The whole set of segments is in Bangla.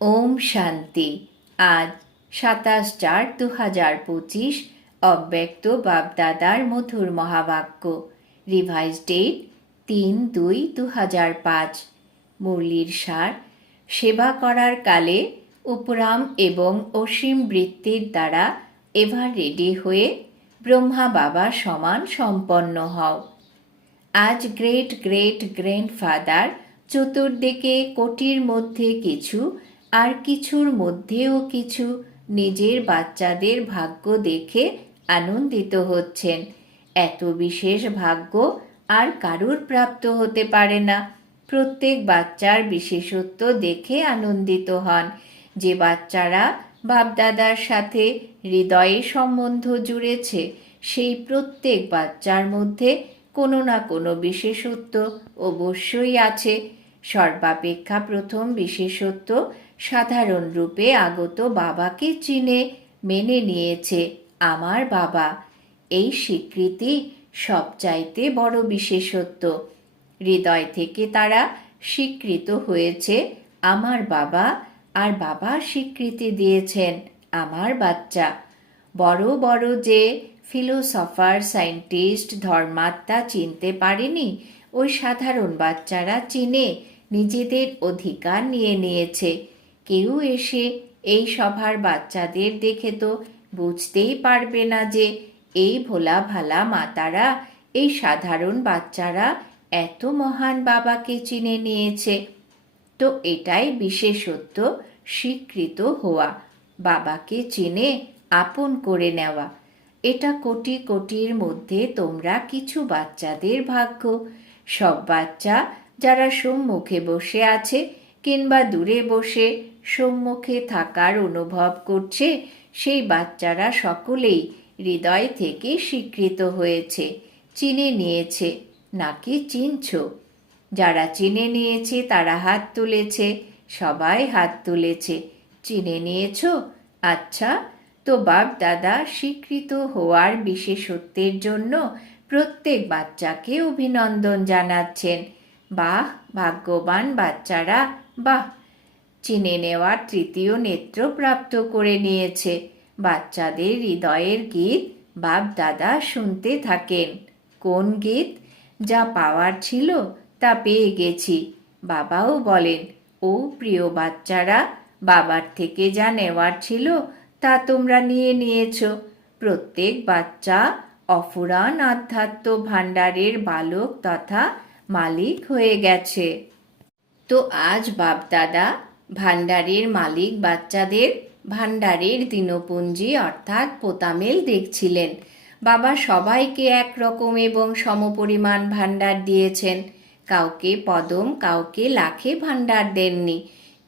ওম শান্তি। আজ সাতাশ চার দু হাজার পঁচিশ অব্যক্ত বাপদাদার মধুর মহাবাক্য। রিভাইজ ডেট তিন দুই দু হাজার পাঁচ। মুরলির সার, সেবা করার কালে উপরাম এবং অসীম বৃত্তির দ্বারা এভার রেডি হয়ে ব্রহ্মা বাবা সমান সম্পন্ন হও। আজ গ্রেট গ্রেট গ্র্যান্ডফাদার চতুর্দিকে কোটির মধ্যে কিছু আর কিছুর মধ্যেও কিছু নিজের বাচ্চাদের ভাগ্য দেখে আনন্দিত হচ্ছেন। এত বিশেষ ভাগ্য আর কারুর প্রাপ্ত হতে পারে না। প্রত্যেক বাচ্চার বিশেষত্ব দেখে আনন্দিত হন। যে বাচ্চারা বাপদাদার সাথে হৃদয়ে সম্বন্ধ জুড়েছে, সেই প্রত্যেক বাচ্চার মধ্যে কোনো না কোনো বিশেষত্ব অবশ্যই আছে। সর্বাপেক্ষা প্রথম বিশেষত্ব সাধারণ রূপে আগত বাবাকে চিনে, মেনে নিয়েছে আমার বাবা। এই স্বীকৃতি সবচাইতে বড় বিশেষত্ব। হৃদয় থেকে তারা স্বীকৃত হয়েছে আমার বাবা আর বাবা স্বীকৃতি দিয়েছেন আমার বাচ্চা। বড় বড় যে ফিলোসফার সায়েন্টিস্ট ধর্মাত্মা চিনতে পারেনি, ওই সাধারণ বাচ্চারা চিনে, নিজেদের অধিকার নিয়ে নিয়েছে। কেউ এসে এই সভার বাচ্চাদের দেখে তো বুঝতেই পারবে না যে এই ভোলা ভালা মাতারা, এই সাধারণ বাচ্চারা এত মহান বাবাকে চিনে নিয়েছে। তো এটাই বিশেষত্ব স্বীকৃত হওয়া, বাবাকে চিনে আপন করে নেওয়া। এটা কোটি কোটির মধ্যে তোমরা কিছু বাচ্চাদের ভাগ্য। সব বাচ্চা যারা সম্মুখে বসে আছে কিংবা দূরে বসে সম্মুখে থাকার অনুভব করছে, সেই বাচ্চারা সকলেই হৃদয় থেকে স্বীকৃত হয়েছে, চিনে নিয়েছে, নাকি চিনছ? যারা চিনে নিয়েছে তারা হাত তুলেছে, সবাই হাত তুলেছে। চিনে নিয়েছ? আচ্ছা তো বাপ দাদা স্বীকৃত হওয়ার বিশেষত্বের জন্য প্রত্যেক বাচ্চাকে অভিনন্দন জানাচ্ছেন। বাহ, ভাগ্যবান বাচ্চারা। বাহ, চিনে নেওয়ার তৃতীয় নেত্র প্রাপ্ত করে নিয়েছে। বাচ্চাদের হৃদয়ের গীত বাপ দাদা শুনতে থাকেন। কোন গীত? যা পাওয়ার ছিল তা পেয়ে গেছি। বাবাও বলেন, ও প্রিয় বাচ্চারা, বাবার থেকে যা নেওয়ার ছিল তা তোমরা নিয়ে নিয়েছ। প্রত্যেক বাচ্চা অফুরান আধ্যাত্ম ভাণ্ডারের বালক তথা মালিক হয়ে গেছে। তো আজ বাপদাদা ভাণ্ডারের মালিক বাচ্চাদের ভাণ্ডারের দিনপুঞ্জি অর্থাৎ পোতামেল দেখছিলেন। বাবা সবাইকে একরকম এবং সমপরিমাণ ভাণ্ডার দিয়েছেন। কাউকে পদম, কাউকে লাখে ভাণ্ডার দেননি।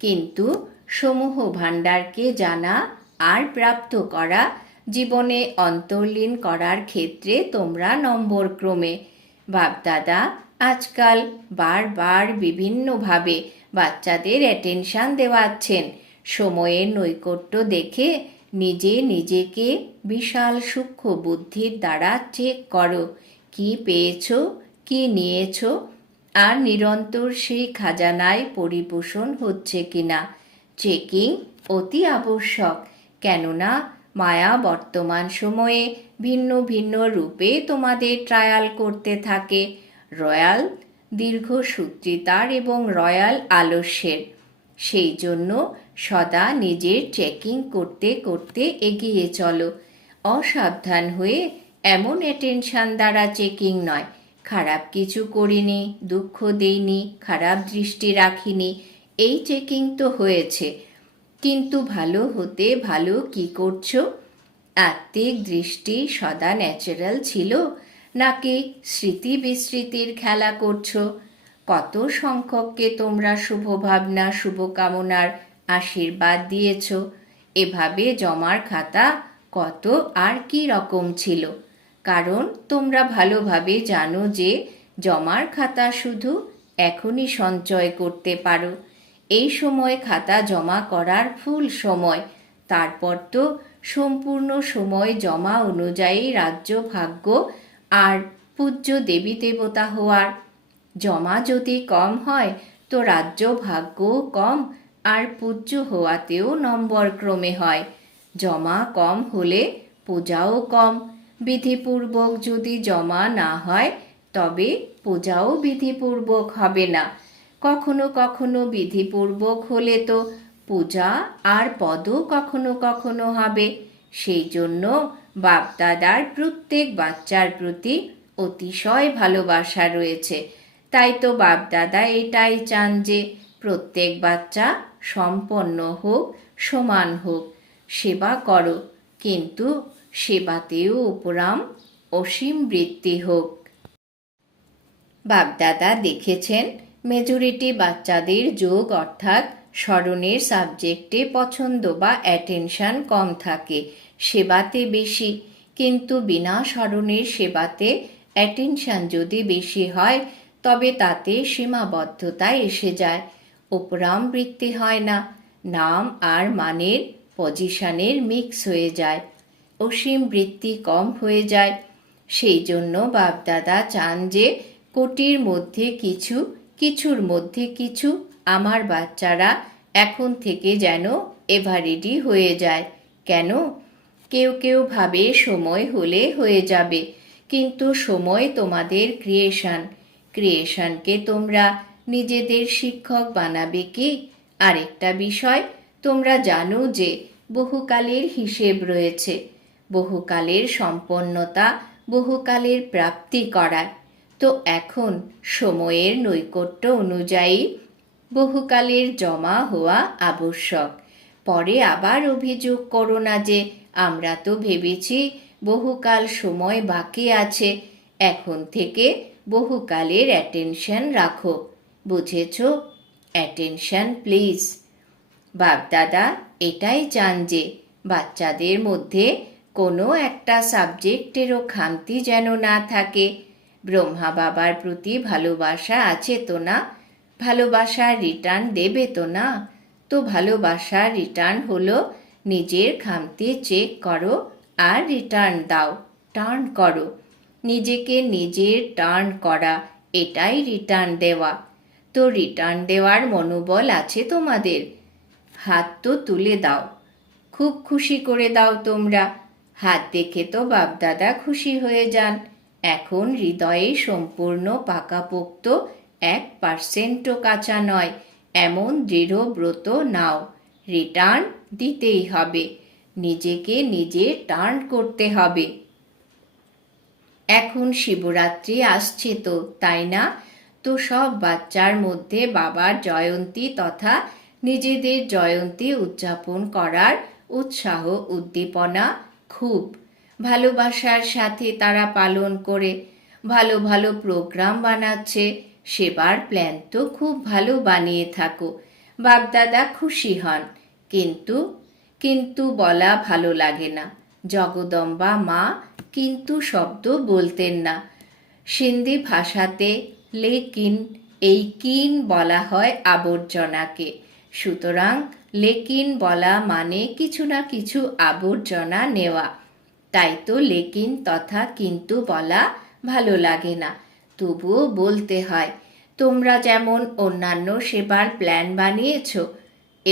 কিন্তু সমূহ ভাণ্ডারকে জানা আর প্রাপ্ত করা জীবনে অন্তর্লীন করার ক্ষেত্রে তোমরা নম্বর ক্রমে বাপদাদা আজকাল বারবার বিভিন্নভাবে বাচ্চাদের অ্যাটেনশান দেওয়াচ্ছেন। সময়ের নৈকট্য দেখে নিজে নিজেকে বিশাল সূক্ষ্ম বুদ্ধির দ্বারা চেক করো। কি পেয়েছ? কি নিয়েছ? আর নিরন্তর সেই খাজানায় পরিপোষণ হচ্ছে কিনা? চেকিং অতি আবশ্যক। কেননা মায়া বর্তমান সময়ে ভিন্ন ভিন্ন রূপে তোমাদের ট্রায়াল করতে থাকে। রয়্যাল দীর্ঘ দীর্ঘসূত্রিতার এবং রয়্যাল আলস্যের। সেই জন্য সদা নিজের চেকিং করতে করতে এগিয়ে চলো। অসাবধান হয়ে এমন অ্যাটেনশান দ্বারা চেকিং নয়। খারাপ কিছু করিনি, দুঃখ দেইনি, খারাপ দৃষ্টি রাখিনি, এই চেকিং তো হয়েছে। কিন্তু ভালো হতে ভালো কি করছ? আত্মিক দৃষ্টি সদা ন্যাচারাল ছিল। নাকি স্মৃতি বিস্মৃতির খেলা করছ? কত সংখ্যককে তোমরা শুভ ভাবনা শুভকামনার আশীর্বাদ দিয়েছ? এভাবে জমার খাতা কত আর কি রকম ছিল? কারণ তোমরা ভালোভাবে জানো যে জমার খাতা শুধু এখনই সঞ্চয় করতে পারো। এই সময় খাতা জমা করার ফুল সময়। তারপর তো সম্পূর্ণ সময় জমা অনুযায়ী রাজ্য ভাগ্য আর পূজ্য দেবী দেবতা হওয়ার। জমা যদি কম হয়, তো রাজ্য ভাগ্য কম, আর পূজ্য হওয়াতেও নম্বর ক্রমে হয়। জমা কম হলে পূজাও কম। বিধিপূর্বক যদি জমা না হয়, তবে পূজাও বিধিপূর্বক হবে না। কখনো কখনো বিধিপূর্বক হলে তো পূজা আর পদও কখনো কখনো হবে। সেই জন্য বাপদাদার প্রত্যেক বাচ্চার প্রতি অতিশয় ভালোবাসা রয়েছে। তাই তো বাপদাদা এটাই চান যে প্রত্যেক বাচ্চা সম্পন্ন হোক, সমান হোক, সেবা করো, কিন্তু সেবাতেও উপরাম অসীম বৃত্তি হোক। বাপদাদা দেখেছেন মেজরিটি বাচ্চাদের যোগ অর্থাৎ স্মরণের সাবজেক্টে পছন্দ বা অ্যাটেনশন কম থাকে। সেবাতে বেশি। কিন্তু বিনা স্মরণের সেবাতে অ্যাটেনশান যদি বেশি হয়, তবে তাতে সীমাবদ্ধতা এসে যায়। উপরাম বৃত্তি হয় না। নাম আর মানের পজিশনের মিক্স হয়ে যায়। অসীম বৃত্তি কম হয়ে যায়। সেই জন্য বাপদাদা চান যে, কোটির মধ্যে কিছু, কিছুর মধ্যে কিছু আমার বাচ্চারা এখন থেকে যেন এভারেডি হয়ে যায়। কেন? কেউ কেউ ভাবে সময় হলে হয়ে যাবে। কিন্তু সময় তোমাদের ক্রিয়েশন ক্রিয়েশনকে তোমরা নিজেদের শিক্ষক বানাবে কি? আরেকটা বিষয়, তোমরা জানো যে বহুকালের হিসেব রয়েছে। বহুকালের সম্পন্নতা, বহুকালের প্রাপ্তি করায় তো এখন সময়ের নৈকট্য অনুযায়ী বহুকালের জমা হওয়া আবশ্যক। পরে আবার অভিযোগ করো না যে আমরা তো ভেবেছি বহুকাল সময় বাকি আছে। এখন থেকে বহুকালের অ্যাটেনশন রাখো। বুঝেছ? অ্যাটেনশন প্লিজ বাপদাদা, এটাই চান যে বাচ্চাদের মধ্যে কোনো একটা সাবজেক্টেরও খামতি যেন না থাকে। ব্রহ্মা বাবার প্রতি ভালোবাসা আছে তো না? ভালোবাসার রিটার্ন দেবে তো না? তো ভালোবাসার রিটার্ন হলো নিজের খামতি চেক করো আর রিটার্ন দাও টার্ন করো। নিজেকে নিজের টার্ন করা, এটাই রিটার্ন দেওয়া। তো রিটার্ন দেওয়ার মনোবল আছে তোমাদের। হাত তো তুলে দাও। খুব খুশি করে দাও তোমরা। হাত দেখে তো বাপদাদা খুশি হয়ে যান। এখন হৃদয়ে সম্পূর্ণ পাকাপোক্ত এক পার্সেন্টও কাঁচা নয়, এমন দৃঢ় ব্রত নাও। রিটার্ন দিতেই হবে। নিজেকে নিজে টার্ন করতে হবে। এখন শিবরাত্রি আসছে তো, তাই না? তো সব বাচ্চার মধ্যে বাবার জয়ন্তী তথা নিজেদের জয়ন্তী উদযাপন করার উৎসাহ, উদ্দীপনা খুব। ভালোবাসার সাথে তারা পালন করে, ভালো ভালো প্রোগ্রাম বানাচ্ছে, সেবার প্ল্যান তো খুব ভালো বানিয়ে থাকো। বাপদাদা খুশি হন। কিন্তু কিন্তু বলা ভালো লাগে না। জগদম্বা মা কিন্তু শব্দ বলতেন না। সিন্ধি ভাষাতে লেকিন, এই কিন বলা হয় আবর্জনাকে। সুতরাং লেকিন বলা মানে কিছু না কিছু আবর্জনা নেওয়া। তাই তো লেকিন তথা কিন্তু বলা ভালো লাগে না। তবুও বলতে হয়, তোমরা যেমন অন্যান্য সেবার প্ল্যান বানিয়েছ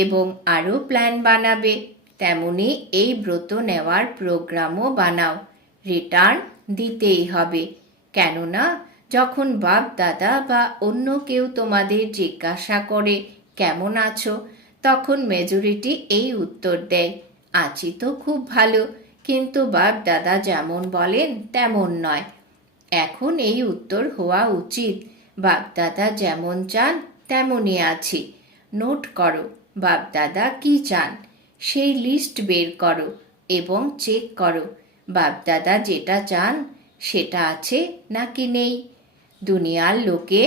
এবং আরও প্ল্যান বানাবে। তেমনি এই ব্রত নেওয়ার প্রোগ্রামও বানাও। রিটার্ন দিতেই হবে। কেননা, যখন বাপ দাদা বা অন্য কেউ তোমাদের জিজ্ঞাসা করে, কেমন আছো? তখন মেজরিটি এই উত্তর দেয়, আছি তো খুব ভালো, কিন্তু বাপ দাদা যেমন বলেন তেমন নয়। এখন এই উত্তর হওয়া উচিত। বাপদাদা যেমন চান, তেমনই আছি। নোট করো বাপদাদা কি চান? সেই লিস্ট বের করো এবং চেক করো। বাপদাদা যেটা চান সেটা আছে নাকি নেই? দুনিয়ার লোকে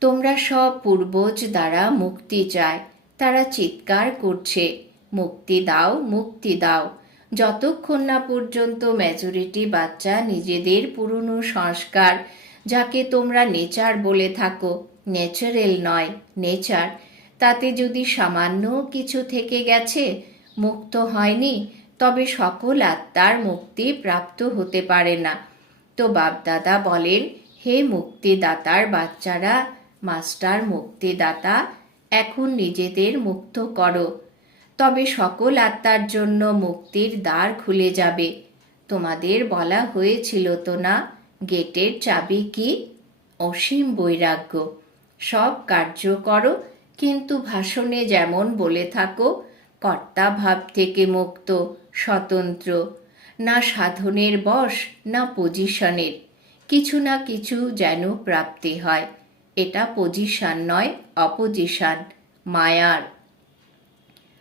তোমরা সব পূর্বজ দ্বারা মুক্তি চায়। তারা চিৎকার করছে, মুক্তি দাও মুক্তি দাও। যতক্ষণ না পর্যন্ত মেজরিটি বাচ্চা নিজেদের পুরনো সংস্কার, যাকে তোমরা নেচার বলে থাকো ন্যাচারেল নয় নেচার তাতে যদি সামান্য কিছু থেকে গেছে, মুক্ত হয়নি, তবে সকল আত্মার মুক্তি প্রাপ্ত হতে পারে না। তো বাপদাদা বলেন, হে মুক্তিদাতার বাচ্চারা, মাস্টার মুক্তিদাতা, এখন নিজেদের মুক্ত করো। তবে সকল আত্মার জন্য মুক্তির দ্বার খুলে যাবে। তোমাদের বলা হয়েছিল তো না, গেটের চাবি কি? অসীম বৈরাগ্য। সব কার্য করো কিন্তু ভাষণে যেমন বলে থাকো, কর্তা ভাব থেকে মুক্ত, স্বতন্ত্র। না সাধনের বশ, না পজিশনের কিছু না কিছু যেন প্রাপ্তি হয়। এটা পজিশন নয়, অপোজিশন, মায়ার।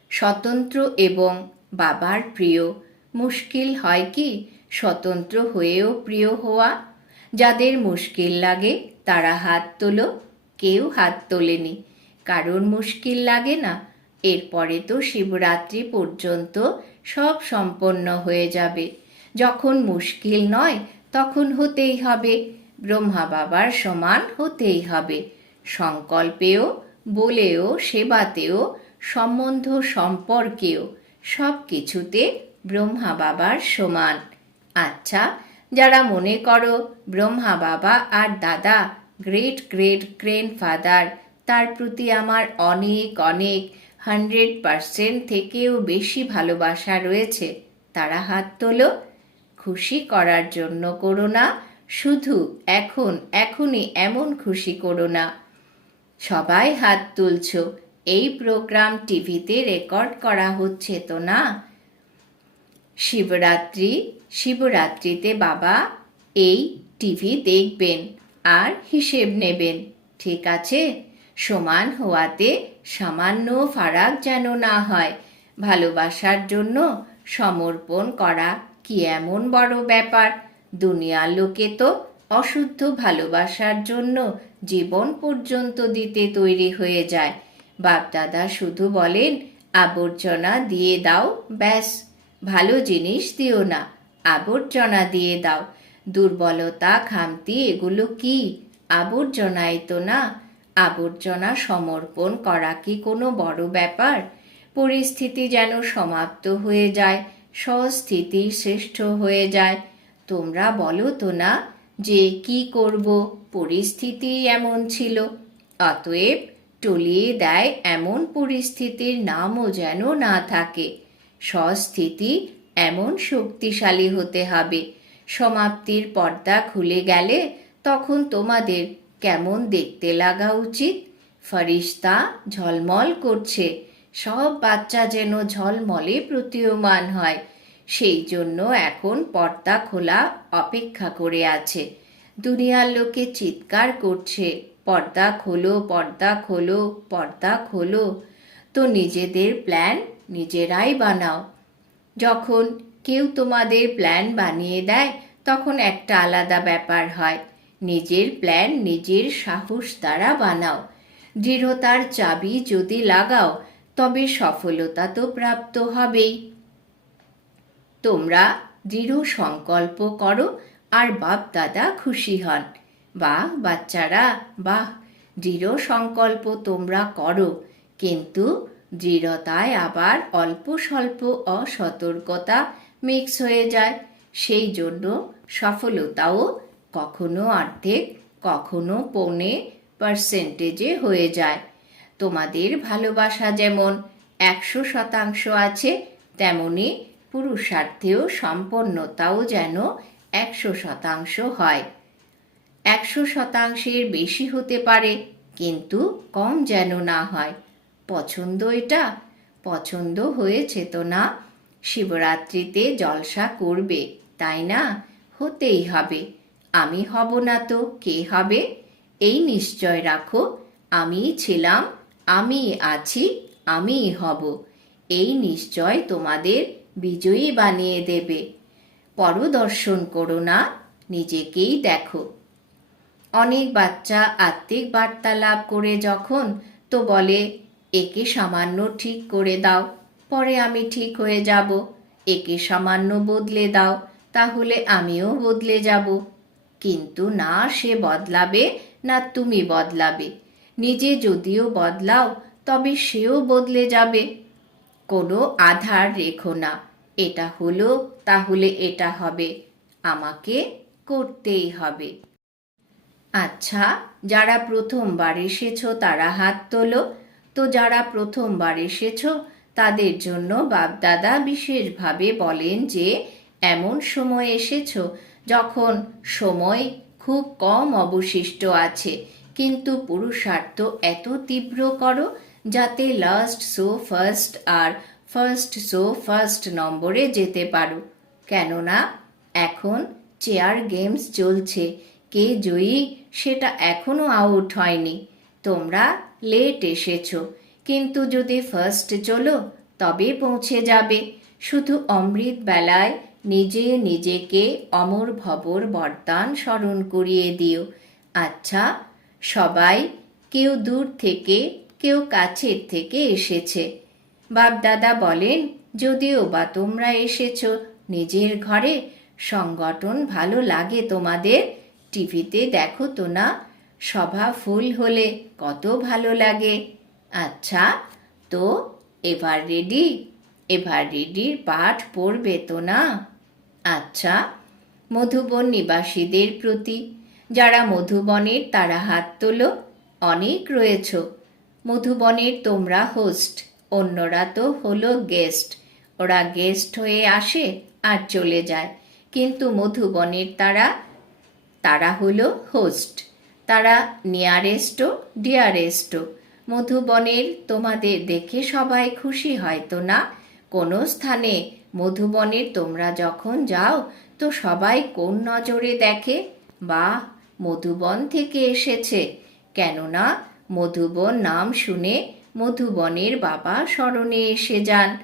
স্বতন্ত্র এবং বাবার প্রিয়। মুশকিল হয় কি? স্বতন্ত্র হয়েও প্রিয় হওয়া। যাদের মুশকিল লাগে, তারা হাত তোলো, কেউ হাত তোলেনি। কারণ মুশকিল লাগে না। এরপরে তো শিবরাত্রি পর্যন্ত সব সম্পন্ন হয়ে যাবে। যখন মুশকিল নয়, তখন হতেই হবে। ব্রহ্মা বাবার সমান হতেই হবে। সংকল্পেও, বলেও, সেবাতেও, সম্বন্ধ সম্পর্কেও সব কিছুতে ব্রহ্মা বাবার সমান। আচ্ছা যারা মনে করো ব্রহ্মা বাবা আর দাদা গ্রেট গ্রেট গ্র্যান্ড ফাদার তার প্রতি আমার অনেক অনেক হান্ড্রেড পার্সেন্ট থেকেও বেশি ভালোবাসা রয়েছে। তারা হাত তোলো, খুশি করার জন্য করো না, শুধু এখন, এখনই এমন খুশি করো না। সবাই হাত তুলছ, এই প্রোগ্রাম টিভিতে রেকর্ড করা হচ্ছে তো না? শিবরাত্রি, শিবরাত্রিতে বাবা এই টিভি দেখবেন আর হিসেব নেবেন, ঠিক আছে? সমান হওয়াতে সামান্য ফারাক যেন না হয়। ভালোবাসার জন্য সমর্পণ করা কি এমন বড় ব্যাপার? দুনিয়ার লোকে তো অশুদ্ধ ভালোবাসার জন্য জীবন পর্যন্ত দিতে তৈরি হয়ে যায়। বাপদাদা শুধু বলেন, আবর্জনা দিয়ে দাও, ব্যাস। ভালো জিনিস দিও না, আবর্জনা দিয়ে দাও। দুর্বলতা খামতি এগুলো কি? আবর্জনাই তো না। আবর্জনা সমর্পণ করা কি কোনো বড় ব্যাপার? পরিস্থিতি যেন সমাপ্ত হয়ে যায় স্বস্থিতি শ্রেষ্ঠ হয়ে যায়। তোমরা বলো তো না যে কি করব? পরিস্থিতি এমন ছিল। অতএব টলিয়ে দেয় এমন পরিস্থিতির নামও যেন না থাকে। স্বস্থিতি এমন শক্তিশালী হতে হবে। সমাপ্তির পর্দা খুলে গেলে তখন তোমাদের কেমন দেখতে লাগা উচিত? ফরিস্তা ঝলমল করছে। সব বাচ্চা যেন ঝলমলে প্রতীয়মান হয়। সেই জন্য এখন পর্দা খোলা অপেক্ষা করে আছে। দুনিয়ার লোকে চিৎকার করছে, পর্দা খোলো পর্দা খোলো পর্দা খোলো। তো নিজেদের প্ল্যান নিজেরাই বানাও। যখন কেউ তোমাদের প্ল্যান বানিয়ে দেয়, তখন একটা আলাদা ব্যাপার হয়। নিজের প্ল্যান, নিজের সাহস দ্বারা বানাও। দৃঢ়তার চাবি যদি লাগাও, তবে সফলতা তো প্রাপ্ত হবেই। তোমরা দৃঢ় সংকল্প করো আর বাপ দাদা খুশি হন। বাহ, বাচ্চারা, বাহ, দৃঢ় সংকল্প তোমরা করো। কিন্তু দৃঢ়তায় আবার অল্প স্বল্প অসতর্কতা মিক্স হয়ে যায়। সেই জন্য সফলতাও কখনো অর্ধেক কখনো পৌনে পার্সেন্টেজে হয়ে যায়। তোমাদের ভালোবাসা যেমন একশো শতাংশ আছে, তেমনি পুরুষার্থেও সম্পন্নতাও যেন একশো শতাংশ হয়। একশো শতাংশের বেশি হতে পারে, কিন্তু কম যেন না হয়। পছন্দ এটা? পছন্দ হয়েছে তো না? শিবরাত্রিতে জলসা করবে, তাই না? হতেই হবে। আমি হব না তো, কে হবে? এই নিশ্চয় রাখো, আমি ছিলাম, আমি আছি, আমি হব। এই নিশ্চয় তোমাদের বিজয়ী বানিয়ে দেবে। পরদর্শন করো না, নিজেকেই দেখো। অনেক বাচ্চা আত্মিক বার্তালাপ করে যখন তো বলে, একে সামান্য ঠিক করে দাও, পরে আমি ঠিক হয়ে যাব। একে সামান্য বদলে দাও, তাহলে আমিও বদলে যাব। কিন্তু না সে বদলাবে, না তুমি বদলাবে। নিজে যদিও বদলাও, তবে সেও বদলে যাবে। কোনো আধার রেখো না, এটা হলো, তাহলে এটা হবে, আমাকে করতেই হবে। আচ্ছা যারা প্রথমবার এসেছ, তারা হাত তোলো। তো যারা প্রথমবার এসেছ, তাদের জন্য বাপদাদা বিশেষভাবে বলেন যে, এমন সময় এসেছ যখন সময় খুব কম অবশিষ্ট আছে, কিন্তু পুরুষার্থ এত তীব্র করো যাতে লাস্ট সো ফার্স্ট আর ফার্স্ট সো ফার্স্ট নম্বরে যেতে পারো। কেননা, এখন চেয়ার গেমস চলছে। কে জয়ী সেটা এখনও আউট হয়নি। তোমরা লেট এসেছ। কিন্তু যদি ফার্স্ট চলো, তবে পৌঁছে যাবে। শুধু অমৃত বেলায় নিজে নিজেকে অমর ভবর বর্তান স্মরণ করিয়ে দিও। আচ্ছা সবাই, কেউ দূর থেকে, কেউ কাছের থেকে এসেছে। বাপদাদা বলেন, যদিও বা তোমরা এসেছ, নিজের ঘরে সংগঠন ভালো লাগে তোমাদের। টিভিতে দেখো তো না, সভা ফুল হলে কত ভালো লাগে। আচ্ছা তো এবার রেডি? এবার রেডির পাঠ পড়বে তো না? আচ্ছা মধুবন নিবাসীদের প্রতি, যারা মধুবনের তারা হাত তোলো, অনেক রয়েছ। মধুবনের তোমরা হোস্ট, অন্যরা তো হলো গেস্ট। ওরা গেস্ট হয়ে আসে আর চলে যায়। কিন্তু মধুবনের তারা তারা হলো হোস্ট। তারা নিয়ারেস্টও ডিয়ারেস্টও মধুবনের তোমাদের দেখে সবাই খুশি হয় তো না? কোনো স্থানে, মধুবনের তোমরা যখন যাও, তো সবাই কোন নজরে দেখে? বা, মধুবন থেকে এসেছে। কেননা, মধুবন নাম শুনে মধুবনের বাবা স্মরণে এসে যান।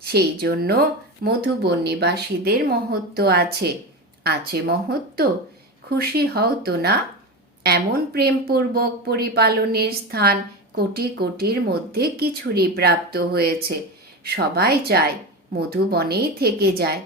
সেই জন্য মধুবন নিবাসীদের মহত্ব আছে। আছে মহত্ব? খুশি হও তো না? এমন প্রেমপূর্বক পরিপালনের স্থান কোটি কোটির মধ্যে কিছুরই প্রাপ্ত হয়েছে। সবাই চায় মধুবনেই থেকে যায়।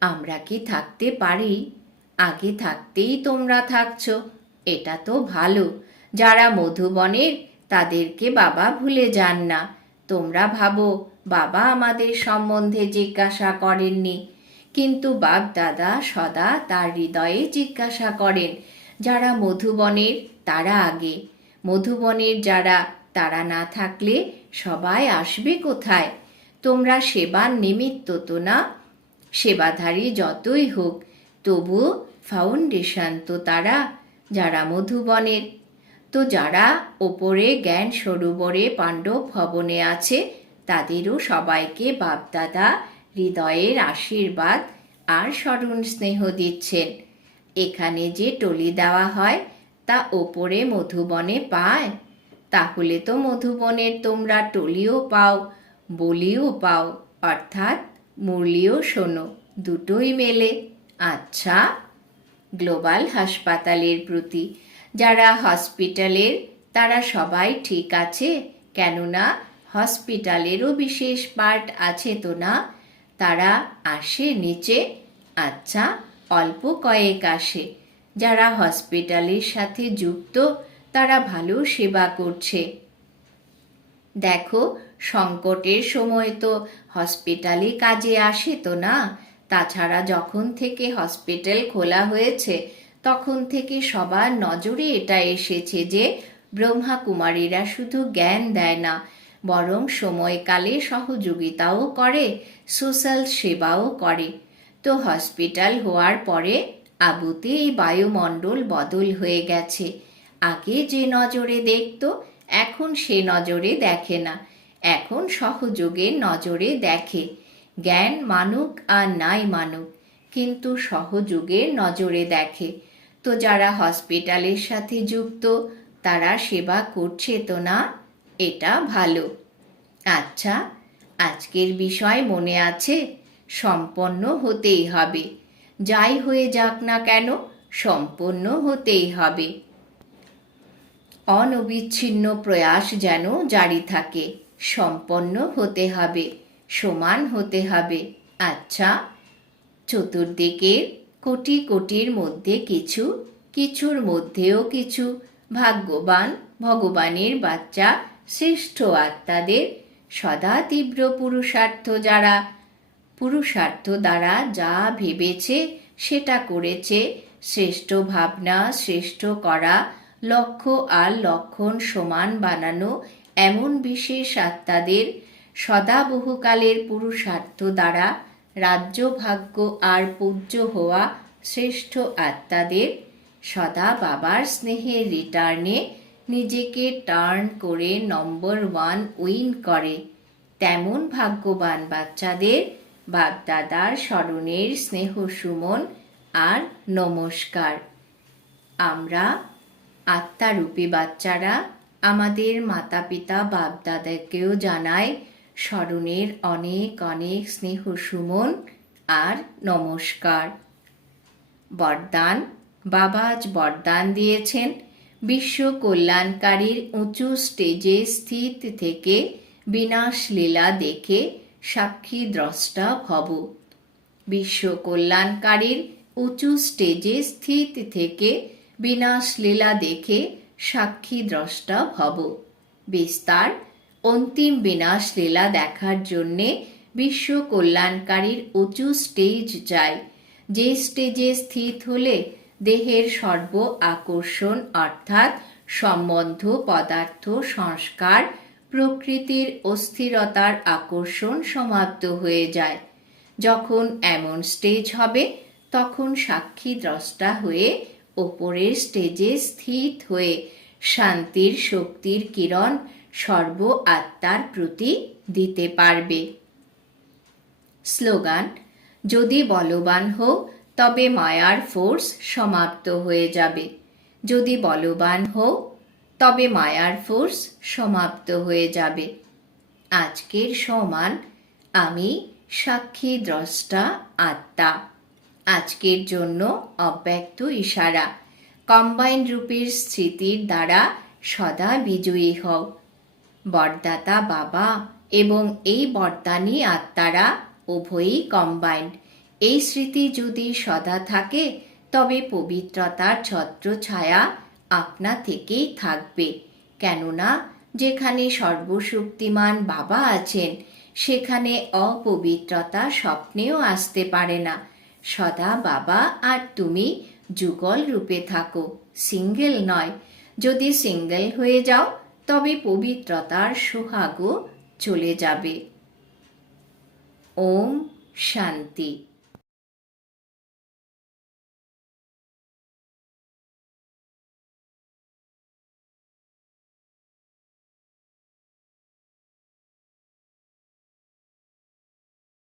আমরা কি থাকতে পারি? আগে থাকতেই তোমরা থাকছো, এটা তো ভালো। যারা মধুবনের, তাদেরকে বাবা ভুলে যান না। তোমরা ভাবো, বাবা আমাদের সম্বন্ধে জিজ্ঞাসা করেননি। কিন্তু বাপ দাদা সদা তার হৃদয়ে জিজ্ঞাসা করেন, যারা মধুবনের, তারা আগে। মধুবনের যারা, তারা না থাকলে সবাই আসবে কোথায়? তোমরা সেবার নিমিত্ত তো না? সেবাধারী যতই হোক, তবু ফাউন্ডেশন তো তারা, যারা মধুবনের। তো যারা ওপরে জ্ঞান সরোবরে পাণ্ডব ভবনে আছে, তাদেরও সবাইকে বাপদাদা হৃদয়ের আশীর্বাদ আর স্মরণ স্নেহ দিচ্ছেন। এখানে যে টলি দেওয়া হয়, তা ওপরে মধুবনে পায়। তাহলে তো মধুবনের তোমরা টলিও পাও। বলিও পাও, অর্থাৎ মুরলিও শোনো। দুটোই মেলে। আচ্ছা গ্লোবাল হাসপাতালের প্রতি যারা হসপিটালের, তারা সবাই ঠিক আছে? কেননা হসপিটালেরও বিশেষ পার্ট আছে তো না? তারা আসে নিচে? আচ্ছা অল্প কয়েক আসে। যারা হসপিটালের সাথে যুক্ত, তারা ভালো সেবা করছে। দেখো সংকটের সময় তো হসপিটালে কাজে আসে তো না। তাছাড়া যখন থেকে হসপিটাল খোলা হয়েছে, তখন থেকে সবার নজরে এটা এসেছে যে ব্রহ্মা কুমারীরা শুধু জ্ঞান দেয় না, বরং সময়কালে সহযোগিতাও করে, সোশ্যাল সেবাও করে। তো হসপিটাল হওয়ার পরে আবুতে এই বায়ুমণ্ডল বদল হয়ে গেছে। আগে যে নজরে দেখতো, এখন সে নজরে দেখে না। এখন সহযোগের নজরে দেখে। জ্ঞান মানুক আর নাই মানুক, কিন্তু সহযোগের নজরে দেখে। তো যারা হসপিটালের সাথে যুক্ত, তারা সেবা করছে তো না? এটা ভালো। আচ্ছা আজকের বিষয় মনে আছে? সম্পন্ন হতেই হবে। যাই হয়ে যাক না কেন, সম্পন্ন হতেই হবে। অনবিচ্ছিন্ন প্রয়াস যেন জারি থাকে। সম্পন্ন হতে হবে, সমান হতে হবে। আচ্ছা চতুর্দিকের কোটি কোটির মধ্যে কিছু, কিছুর মধ্যেও কিছু। ভাগ্যবান ভগবানের বাচ্চা, শ্রেষ্ঠ আত্মাদের সদা তীব্র পুরুষার্থ যারা, পুরুষার্থ দ্বারা যা ভেবেছে সেটা করেছে। শ্রেষ্ঠ ভাবনা, শ্রেষ্ঠ করা, লক্ষ্য আর লক্ষণ সমান বানানো এমন বিশেষ আত্মাদের সদা বহুকালের পুরুষার্থ দ্বারা রাজ্য ভাগ্য আর পূজ্য হওয়া শ্রেষ্ঠ আত্মাদের সদা বাবার স্নেহের রিটার্নে নিজেকে টার্ন করে নম্বর ওয়ান উইন করে। তেমন ভাগ্যবান বাচ্চাদের বাপদাদার স্মরণের স্নেহ সুমন আর নমস্কার। আমরা আত্মারূপী বাচ্চারা আমাদের মাতা পিতা বাপদাদাকেও জানায় স্মরণের অনেক অনেক স্নেহ সুমন আর নমস্কার। বরদান, বাবা আজ বরদান দিয়েছেন। বিশ্ব কল্যাণকারীর উঁচু স্টেজে স্থিত থেকে বিনাশ লীলা দেখে সাক্ষী দ্রষ্টা ভব। বিশ্ব কল্যাণকারীর উঁচু স্টেজে স্থিত থেকে বিনাশ লীলা দেখে সাক্ষী দ্রষ্টা ভব। বিস্তার, অন্তিম বিনাশ লীলা দেখার জন্যে বিশ্ব কল্যাণকারীর উঁচু স্টেজ চাই যে স্টেজে স্থিত হলে দেহের সর্ব আকর্ষণ অর্থাৎ সম্বন্ধ, পদার্থ, সংস্কার, প্রকৃতির অস্থিরতার আকর্ষণ সমাপ্ত হয়ে যায়। যখন এমন স্টেজ হবে, তখন সাক্ষী দ্রষ্টা হয়ে ওপরের স্টেজে স্থিত হয়ে শান্তির শক্তির কিরণ সর্ব আত্মার প্রতি দিতে পারবে। স্লোগান, যদি বলবান হও, তবে মায়ার ফোর্স সমাপ্ত হয়ে যাবে। যদি বলবান হও, তবে মায়ার ফোর্স সমাপ্ত হয়ে যাবে। আজকের সমান, আমি সাক্ষী দ্রষ্টা আত্মা। আজকের জন্য অব্যক্ত ইশারা। কম্বাইন রূপের স্মৃতির দ্বারা সদা বিজয়ী হও। বরদাতা বাবা এবং এই বরদানি আত্মারা উভয়ই কম্বাইন্ড এই স্মৃতি যদি সদা থাকে, তবে পবিত্রতার ছত্র ছায়া আপনা থেকেই থাকবে। কেননা, যেখানে সর্বশক্তিমান বাবা আছেন, সেখানে অপবিত্রতা স্বপ্নেও আসতে পারে না। সদা বাবা আর তুমি যুগল রূপে থাকো। সিঙ্গেল নয়। যদি সিঙ্গেল হয়ে যাও, তবে পবিত্রতার সোহাগও চলে যাবে। ওম শান্তি।